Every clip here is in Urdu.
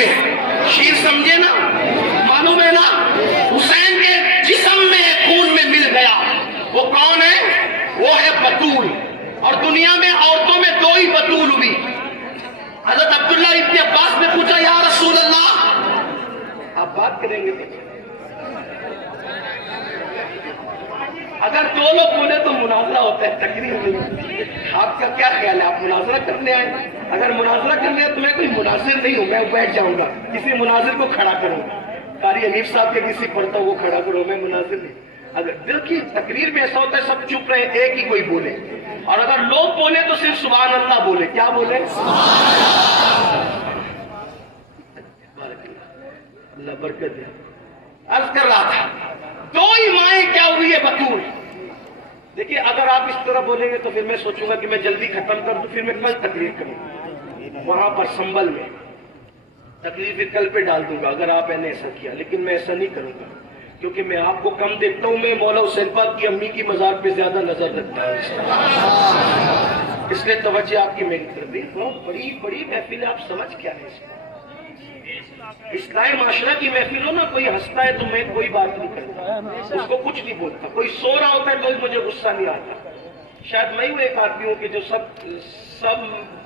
میں, شیر سمجھے نا, معلوم ہے نا, حسین کے جسم میں خون میں مل گیا. وہ کون ہے؟ وہ ہے بطول. اور دنیا میں عورتوں میں دو ہی بطول ہوئی. حضرت عبداللہ ابن عباس نے پوچھا یا رسول اللہ, آپ بات کریں گے تو اگر دو لوگ بولے تو مناظرہ ہوتا ہے, تقریر نہیں. آپ کا کیا خیال ہے, آپ مناظرہ کرنے آئے؟ اگر مناظرہ کرنے آئے تو میں کوئی مناظر نہیں ہوں, میں بیٹھ جاؤں گا, کسی مناظر کو کھڑا کروں. قاری حنیف صاحب کے کسی پڑھتا ہوں وہ کھڑا کرو, میں مناظر نہیں. اگر دیکھیے تقریر میں ایسا ہوتا ہے سب چپ رہے, ایک ہی کوئی بولے, اور اگر لوگ بولے تو صرف سبحان اللہ بولے. کیا بولے؟ اللہ برکت دے. عرض کر رہا تھا دو ہی مائیں کیا ہوئی ہے بطول. دیکھیے اگر آپ اس طرح بولیں گے تو پھر میں سوچوں گا کہ میں جلدی ختم کر دوں, پھر میں کل تقریر کروں وہاں پر سنبل میں, تقریر پھر کل پہ ڈال دوں گا اگر آپ نے ایسا کیا. لیکن میں ایسا نہیں کروں گا کیونکہ میں آپ کو کم دیکھتا ہوں, میں مولا حسین پاک کی امی کی مزار پہ زیادہ نظر رکھتا ہوں, اس لیے توجہ آپ کی میری طرف. بہت بڑی بڑی محفل ہے, آپ سمجھ کیا ہے اس کو. اسلامی معاشرہ کی محفل ہو نا, کوئی ہنستا ہے تو میں کوئی بات نہیں کرتا, اس کو کچھ نہیں بولتا. کوئی سو رہا ہوتا ہے تو مجھے غصہ نہیں آتا. شاید میں وہ ایک آدمی ہوں کہ جو سب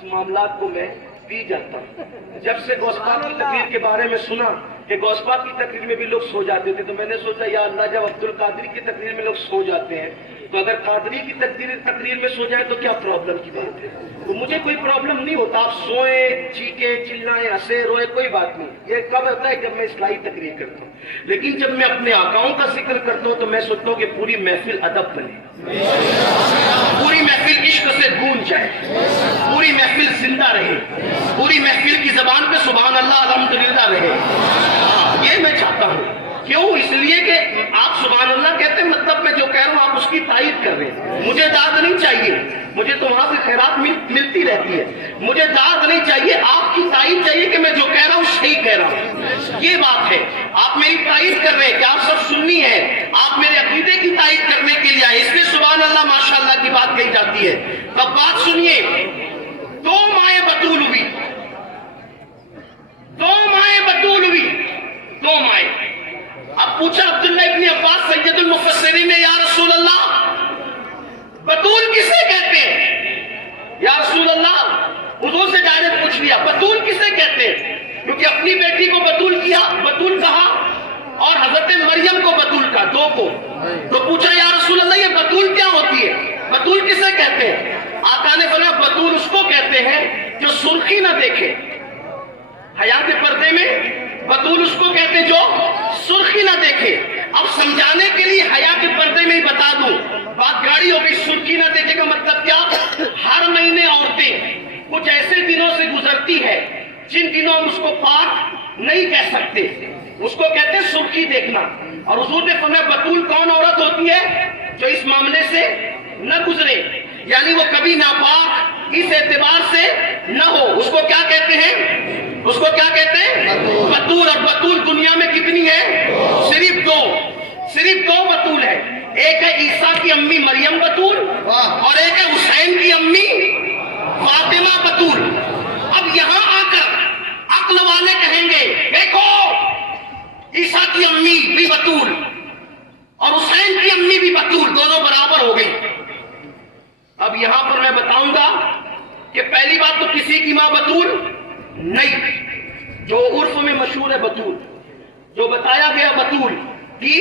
معاملات کو میں پی جاتا ہوں. جب سے غوث پاک کی تقریر کے بارے میں سنا کہ غوث پاک کی تقریر میں بھی لوگ سو جاتے تھے, تو میں نے سوچا یا اللہ, جب عبد القادری کی تقریر میں لوگ سو جاتے ہیں تو اگر قادری کی تقریر میں سو جائے تو کیا پرابلم کی بات ہے. تو مجھے کوئی پرابلم نہیں ہوتا, آپ سوئیں, چیخیں, چلائیں, ہنسیں, روئیں, کوئی بات نہیں. یہ کب ہوتا ہے جب میں اصلاحی تقریر کرتا ہوں. لیکن جب میں اپنے آقاؤں کا ذکر کرتا ہوں تو میں سوچتا ہوں کہ پوری محفل ادب بنے, پوری محفل عشق سے گونج جائے, پوری محفل زندہ رہے, پوری محفل کی زبان پہ سبحان اللہ الحمدللہ رہے. یہ میں چاہتا ہوں. کیوں؟ اس لیے کہ آپ سبحان اللہ کہتے ہیں, مطلب میں جو کہہ رہا ہوں آپ اس کی تائید کر رہے ہیں. مجھے داد نہیں چاہیے, مجھے تو وہاں سے خیرات ملتی رہتی ہے, مجھے داد نہیں چاہیے, آپ کی تائید چاہیے کہ میں جو کہہ رہا ہوں صحیح کہہ رہا ہوں. یہ بات ہے, آپ میری تائید کر رہے ہیں کہ آپ سب سنی ہے, آپ میرے عقیدے کی تائید کرنے کے لیے آئے, اس لیے سبحان اللہ ماشاءاللہ کی بات کہی جاتی ہے. اب بات سنیے, دو مائیں بطول ہوئی, دو مائیں بطول ہوئی, دو مائیں. اب پوچھا عبداللہ ابن عباس سید المفسرین نے, یا رسول اللہ بطول کسے کہتے ہیں؟ یا رسول اللہ, حضور سے ڈائریکٹ پوچھ لیا بطول کسے کہتے ہیں, کیونکہ اپنی بیٹی کو بطول کیا, بطول کہا, اور حضرت مریم کو بطول کہا, دو کو. تو پوچھا یا رسول اللہ یہ بطول کیا ہوتی ہے, بطول کسے کہتے ہیں؟ آقا نے فرمایا بطول اس کو کہتے ہیں جو سرخی نہ دیکھے. حیا کے پردے میں بطول اس کو کہتے ہیں جو سرخی نہ دیکھے. اب سمجھانے کے لیے حیا کے پردے میں ہی بتا دوں, بات گاڑی ہو گئی. سرخی نہ دیکھے کا مطلب کیا؟ ہر مہینے عورتیں کچھ ایسے دنوں سے گزرتی ہے جن دنوں ہم اس کو پاک نہیں کہہ سکتے, اس کو کہتے ہیں سرخی دیکھنا. اور حضور نے فرمایا بطول کون عورت ہوتی ہے جو اس معاملے سے نہ گزرے, یعنی وہ کبھی ناپاک اس اعتبار سے نہ ہو. اس کو کیا کہتے ہیں؟ اس کو کیا کہتے ہیں؟ بطول. اور بطول دنیا میں کتنی ہے؟ صرف دو, صرف دو بطول ہے. ایک ہے عیسیٰ کی امی مریم بطول, اور ایک ہے حسین کی امی فاطمہ بطول. اب یہاں آ کر عقل والے کہیں گے دیکھو عیسیٰ کی امی بھی بطول اور حسین کی امی بھی بطول, دونوں برابر ہو گئی. اب یہاں پر میں بتاؤں گا کہ پہلی بات تو کسی کی ماں بطول نہیں, جو عرف میں مشہور ہے بطول, جو بتایا گیا بطول کی,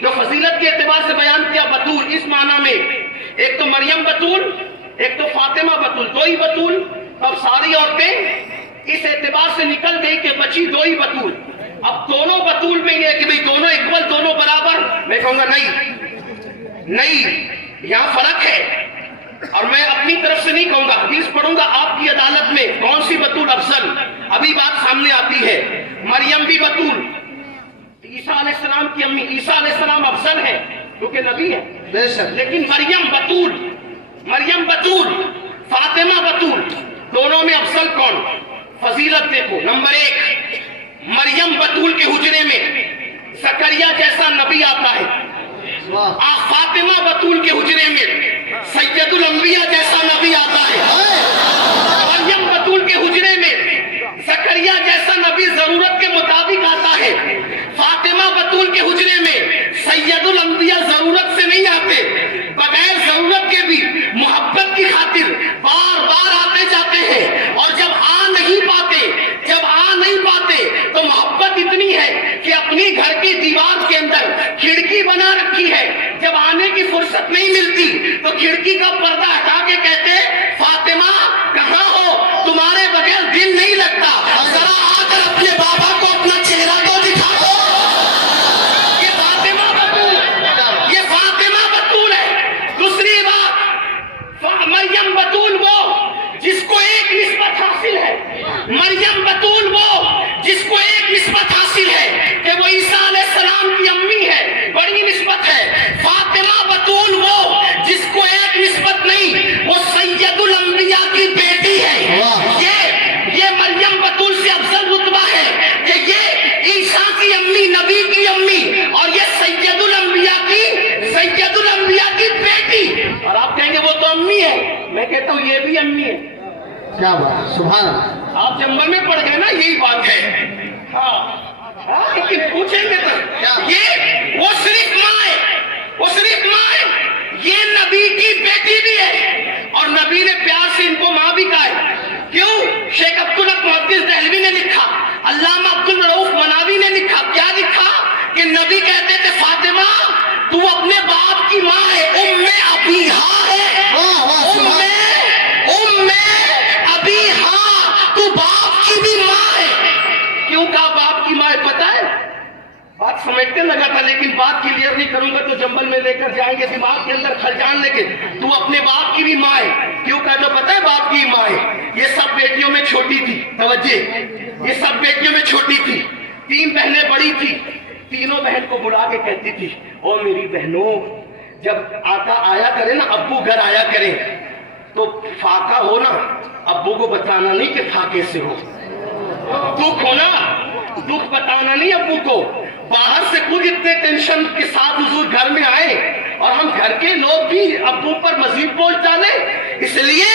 جو فضیلت کے اعتبار سے بیان کیا بطول, اس معنی میں ایک تو مریم بطول, ایک تو فاطمہ بطول, دو ہی بطول. اب ساری عورتیں اس اعتبار سے نکل گئی کہ بچی دو ہی بطول. اب دونوں بطول میں یہ کہ بھئی دونوں اکول, دونوں برابر, میں کہوں گا نہیں, یہاں فرق ہے. اور میں اپنی طرف سے نہیں کہوں گا, حدیث پڑھوں گا آپ کی عدالت میں کون سی بطول افضل. ابھی بات سامنے آتی ہے, مریم بھی بطول, عیسیٰ علیہ السلام کی امی, عیسیٰ علیہ السلام افضل ہے کیونکہ نبی ہے, لیکن مریم بطول, فاطمہ بطول, دونوں میں افضل کون؟ فضیلت دیکھو. نمبر ایک, مریم بطول کے حجرے میں زکریا جیسا نبی آتا ہے, فاطمہ بطول کے حجرے میں سید الانبیاء جیسا نبی آتا ہے. مریم بطول کے حجرے میں زکریا جیسا نبی ضرورت عزت نہیں ملتی تو کھڑکی کا پردہ ہٹا کے کہتے فاطمہ کہاں ہو, تمہارے بغیر دن نہیں لگتا, ذرا آ کر اپنے بابا کو اپنا چہرہ تو دکھا دو. یہ فاطمہ بتول ہے. دوسری بات, مریم بتول وہ جس کو ایک نسبت حاصل ہے, مریم بتول وہ جس کو ایک نسبت حاصل ہے کہ وہ عیسیٰ علیہ السلام کی امی ہے, بڑی نسبت ہے. فاطمہ بتول وہ جس کو ایک نسبت نہیں, وہ سید الانبیاء کی بیٹی ہے. یہ مریم بتول سے افضل رتبہ ہے کہ یہ عیسیٰ کی امی, نبی کی امی, اور یہ سید الانبیاء کی بیٹی. اور آپ کہیں گے وہ تو امی ہے, میں کہتا ہوں یہ بھی امی ہے. کیا بات, سبحان اللہ. آپ جنگل میں پڑ گئے نا, یہی بات ہے. لیکن پوچھیں گے تو یہ وہ صرف ماں ہے, یہ نبی کی بیٹی بھی ہے, اور نبی نے پیار سے ان کو ماں بھی کہا ہے. کیوں؟ شیخ عبدالحق محدث دہلوی نے لکھا, علامہ عبدالرؤف مناوی نے لکھا. کیا لکھا؟ کہ نبی کہتے تھے فاطمہ تو اپنے باپ کی ماں ہے, ام ابیہا ہے, ام ابیہا, تو باپ کی بھی ماں ہے. کیوں کہا باپ کی ماں ہے؟ پتہ ہے, بات سمجھتے لگا تھا لیکن بات کلیئر نہیں کروں گا تو جنگل میں لے کر جائیں گے, دماغ کے اندر خلجان لے کے. تو اپنے باپ کی بھی ماں ہے. کیوں کہا؟ تو پتہ ہے باپ کی ماں ہے. یہ سب بیٹیوں میں چھوٹی تھی, توجہ, یہ سب بیٹیوں میں چھوٹی تھی, 3 بہنیں بڑی تھی. تینوں بہن کو بلا کے کہتی تھی او میری بہنوں, جب آقا آیا کرے نا, ابو گھر آیا کرے تو فاقہ ہو نا, ابو کو بتانا نہیں کہ فاقے سے ہو. دکھ ہو نا, دکھ بتانا نہیں ابو کو. باہر سے خود اتنے ٹینشن کے ساتھ حضور گھر میں آئے اور ہم گھر کے لوگ بھی ابو پر مزید بوجھ ڈالے, اس لیے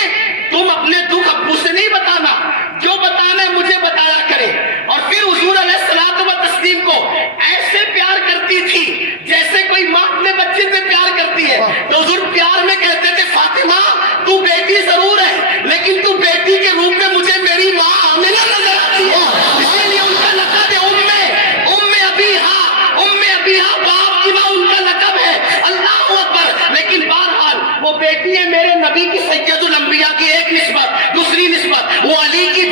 تم اپنے دکھ ابو سے نہیں بتانا, جو بتانا ہے مجھے بتایا کرے. اور پھر حضور علیہ الصلوۃ والتسلیم کو ایسے پیار کرتی تھی جیسے کوئی ماں اپنے بچے سے پیار کرتی ہے. تو حضور پیار میں کہتے تھے فاطمہ تو بیٹی ضرور ہے لیکن تو بیٹی کے روپ میں مجھے میری ماں آمنہ نظر آتی ہے. اسی لیے ان کا لقب ہے ام ابیہا, باپ کی ماں ان کا لقب ہے. اللہ اکبر. لیکن بہرحال وہ بیٹی ہے میرے نبی کی, سید الانبیاء کی ایک نسبت. دوسری نسبت وہ علی کی